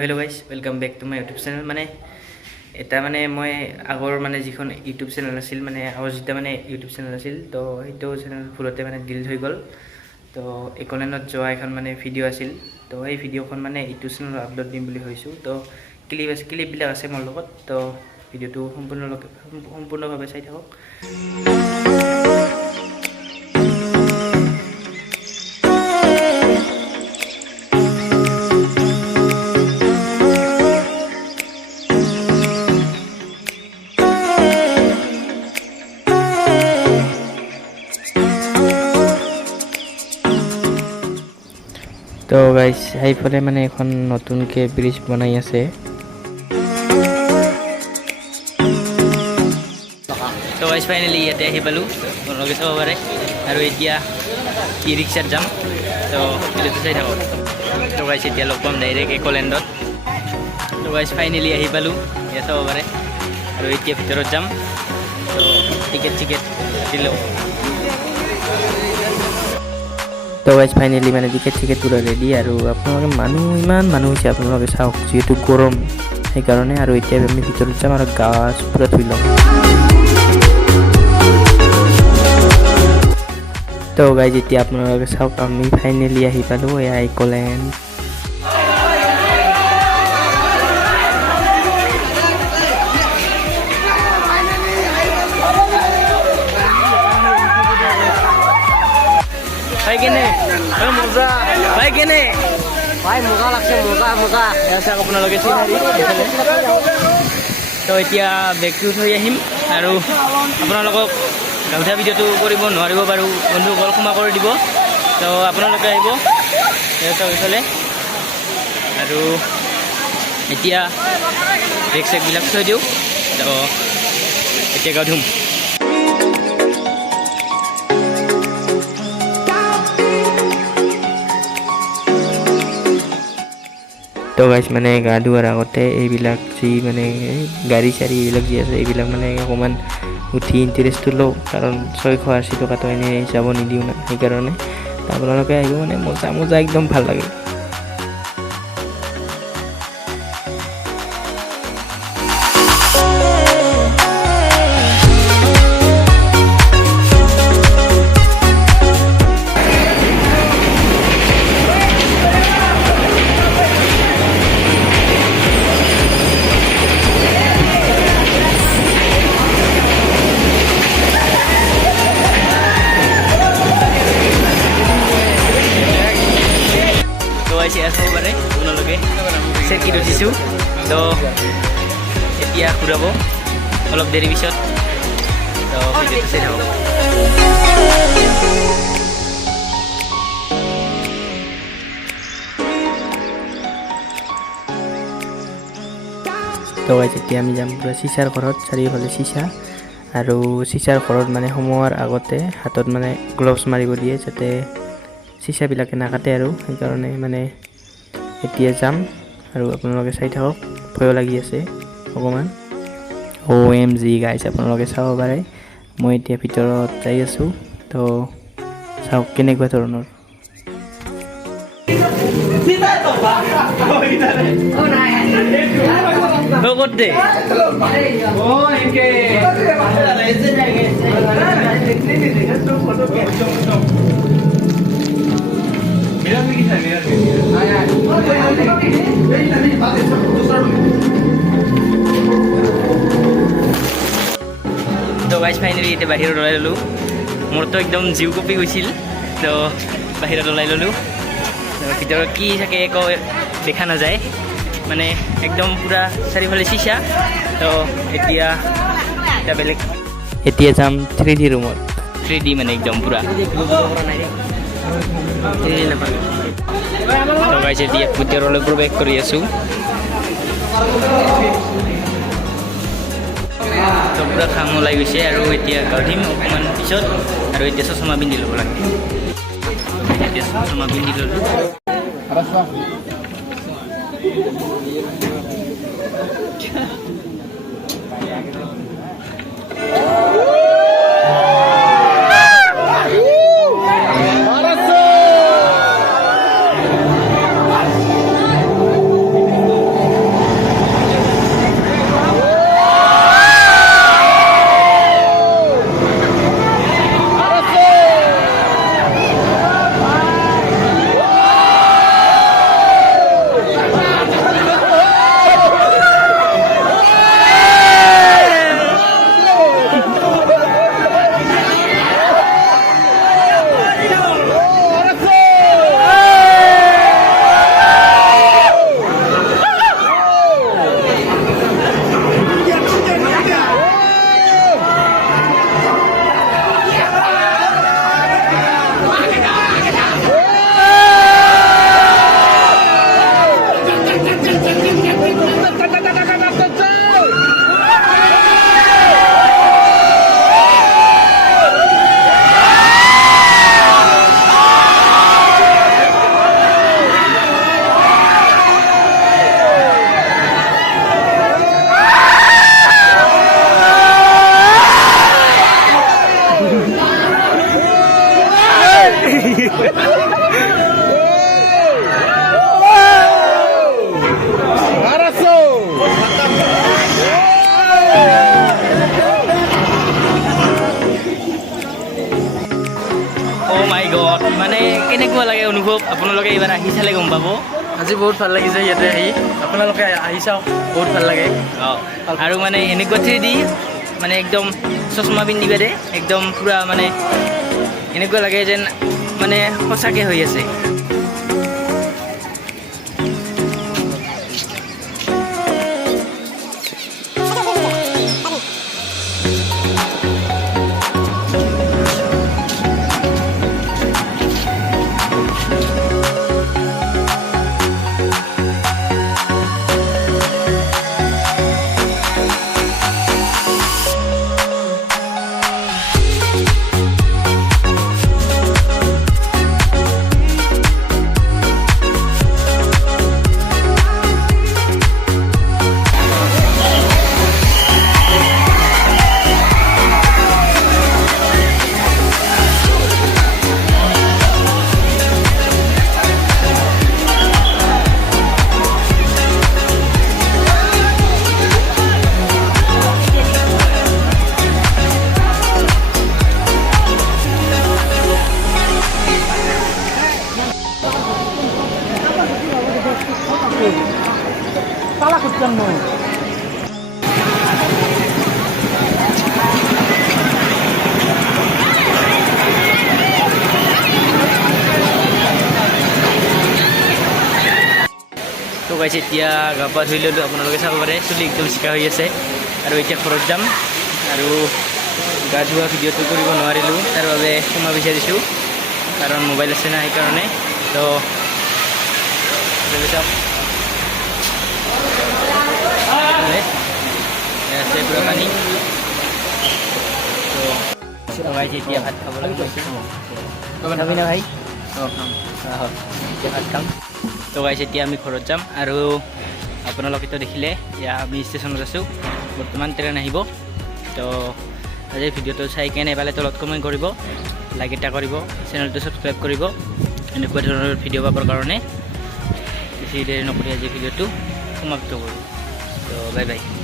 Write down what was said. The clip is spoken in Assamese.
Hello guys welcome back to my YouTube channel माने এটা মানে মই আগৰ মানে যিখন ইউটিউব চেনেল আছিল মানে আগৰ যেটা মানে ইউটিউব চেনেল আছিল তো এইটো চেনেল ফুলতে মানে ডিলিট হৈ গল তো একলেনত যোৱা এখন মানে ভিডিও আছিল তো এই ভিডিওখন মানে ইউটিউব চেনেলত আপলোড দিম বুলি হৈছো তো ক্লিপ বিলাক আছে মোৰ লগত তো ভিডিওটো সম্পূৰ্ণভাৱে চাই থাকক। तो गाइस हाइफले माने এখন নতুনকে ব্রিজ বনাই আছে তো গাইস ফাইনালি ইয়াতে আহি পালো লগে চাব পাৰে আৰু এতিয়া ই ৰিক্সাত যাম তো ভিডিওটো চাই থাকক। তো গাইস এতিয়া লগ পাম ডাইৰেক্ট একলেণ্ডত। তো গাইস ফাইনালি আহি পালো ইয়াতে চাব পাৰে আৰু এতিয়া ভিতৰত যাম তো টিকেট দিলো। तो गाइस फाइनली माने टिकेट पूरा रेडी আৰু আপোনালোকে ইমান মানুহ হৈছে আপোনালোকে চাওক যেহেতু গৰম সেই কাৰণে আৰু এতিয়া আমি ভিতৰত যাম আৰু গাছ পুৰা ধুই লম। তো গাইস এতিয়া আপোনালোকে চাওক আমি ফাইনলি আহি পালো এই একলেণ্ড। भाई केने मजा भाई केने भाई मजा लागছে मजा ऐसा अपना लगे सिनारी तो এতিয়া বেকটো থৈ আহিম আৰু আপোনালোকক গাউঠা ভিডিওটো কৰিব নোৱাৰিব বাৰু বন্ধুসকল ক্ষমা কৰি দিব। তো আপোনালোকে আহিব এটা ইফালে আৰু এতিয়া বেক চেক বিলাক থৈ দিও তো এতিয়া গা ধুম। তো গাইস মানে গা ধোৱাৰ আগতে এইবিলাক যি মানে গাড়ী চাৰি এইবিলাক যি আছে এইবিলাক মানে অকণমান উঠি ইণ্টাৰেষ্টটো লওঁ কাৰণ 680 টকাটো এনেই যাব নিদিওঁ না সেইকাৰণে আপোনালোকে আহিব মানে মজা একদম ভাল লাগে। ऐसा बारे আপোনালোকে চেকি দিছো তো এতিয়া ঘূৰাব অলপ দেৰি পিছত তো ভিডিওটো চাই থাকক। তো গাইস এতিয়া আমি যাম পুৰা চিচাৰ ঘৰত চাৰিওফালে চিচা আৰু চিচাৰ ঘৰত মানে সোমোৱাৰ আগতে হাতত মানে গ্লোভছ মাৰিব দিয়ে যাতে চিচাবিলাকে নাকাটে আৰু সেইকাৰণে মানে এতিয়া যাম আৰু আপোনালোকে চাই থাকক ভয় লাগি আছে অকণমান। OMG গাইছ আপোনালোকে চাব পাৰে মই এতিয়া ভিতৰত যাই আছোঁ তো চাওক কেনেকুৱা ধৰণৰ তো গাইছ ফাইনেলি এতিয়া বাহিৰত ওলাই ল'লোঁ মোৰতো একদম জিউ কপি গৈছিল তো বাহিৰত ওলাই ল'লোঁ ভিতৰত কি থাকে একো দেখা নাযায় মানে একদম পুৰা চাৰিওফালে চিচা। তো এতিয়া বেলেগ এতিয়া যাম 3D ৰুমত 3D মানে একদম পুৰা তো গাইছ এতিয়া ভিতৰলৈ প্ৰৱেশ কৰি আছোঁ তো পুৰা খাম ওলাই গৈছে আৰু এতিয়া গাউঠিম অকণমান পিছত আৰু এতিয়া চশমা পিন্ধি ল'ব লাগে এতিয়া চশমা পিন্ধি ল'লোঁ। মানে কেনেকুৱা লাগে অনুভৱ আপোনালোকে এইবাৰ আহি চালে গম পাব আজি বহুত ভাল লাগিছে ইয়াতে আহি আপোনালোকে আহি চাওক বহুত ভাল লাগে আৰু মানে এনেকুৱা 3D মানে একদম চশমা পিন্ধিবে দে একদম পুৰা মানে এনেকুৱা লাগে যেন মানে সঁচাকৈ হৈ আছে Salah kucing mo. তো গাইছে এতিয়া গা পা ধুই ল'লোঁ আপোনালোকে চাব পাৰে চুলি একদম চিকা হৈ আছে আৰু এতিয়া ঘৰত যাম আৰু গা ধোৱা ভিডিঅ'টো কৰিব নোৱাৰিলোঁ তাৰ বাবে ক্ষমা বিচাৰিছোঁ কাৰণ মোবাইল আছে না সেইকাৰণে তো আছে পুৰা পানী তো গাইছে এতিয়া ভাত খাবলৈ খাবি না ভাই এতিয়া ভাত খাম তো গাইছে এতিয়া আমি ঘৰত যাম আৰু আপোনালোকেতো দেখিলে এতিয়া আমি ষ্টেচনত আছোঁ বৰ্তমান ট্ৰেইন আহিব তো আজিৰ ভিডিঅ'টো চাই কেনে এবাৰ তলত কমেণ্ট কৰিব লাইক এটা কৰিব চেনেলটো ছাবস্ক্ৰাইব কৰিব এনেকুৱা ধৰণৰ ভিডিঅ' পাবৰ কাৰণে বেছি দেৰি নকৰি আজি ভিডিঅ'টো সমাপ্ত কৰোঁ তো বাই বাই